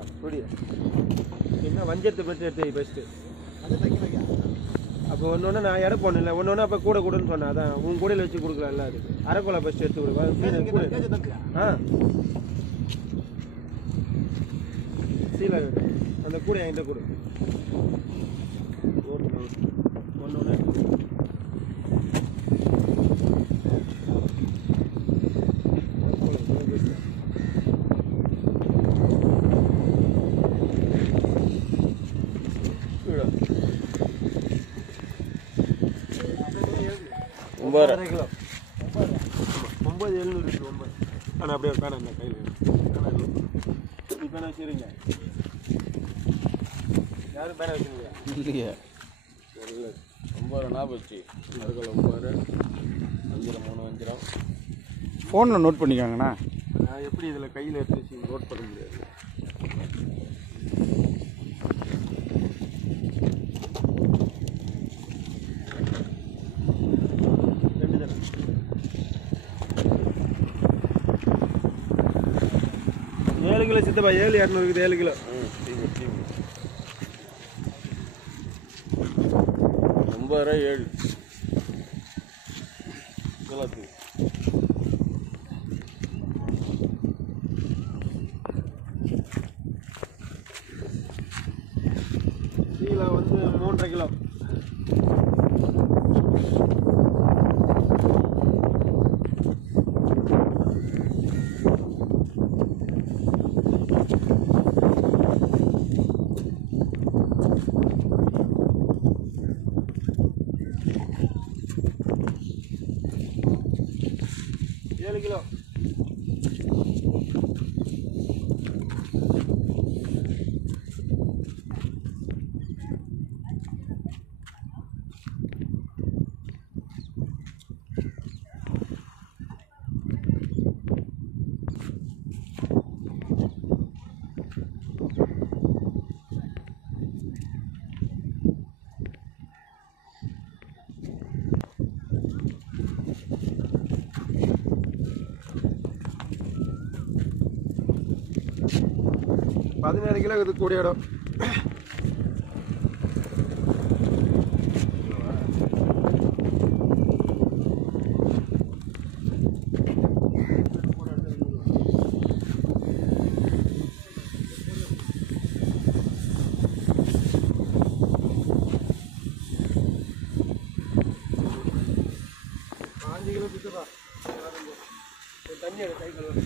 அப்படியா என்ன வஞ்சத்தை பற்றி எடுத்து பெஸ்ட்டு அப்போ ஒன்று நான் இடம் போடல ஒன்று அப்போ கூட கூடன்னு சொன்னேன் அதான் உன் கூடையில் வச்சு கொடுக்கலாம்ல அது அரைக்கோலை ஃபஸ்ட்டு எடுத்து கொடுப்பா ஆ சீலா அந்த கூடை என்கிட்ட கொடு ஒன்று ஒன்று எடுத்து கிலோ 9,700 இருக்குது 9 ஆனால் அப்படியே ஒரு பேனை இந்த கையில் நீ பேனை வச்சுருங்க யாரும் பேனை வச்சுருங்க இல்லையா இல்லை 9 ஞாபகம் வச்சு அதுக்குள்ள 9 5 3 வஞ்சிரம் ஃபோனில் நோட் பண்ணிக்காங்கண்ணா நான் எப்படி இதில் கையில் எடுத்து வச்சு நோட் பண்ண முடியாது கிலோ சித்தப்பா 7,200 இருக்குது 7 கிலோ 9,700 எல்லாத்துக்கு சீலா வந்து 3,5 கிலோ கிலோ பதினேழு கிலோ இது கூடிய இடம் தண்ணி கை கழுவு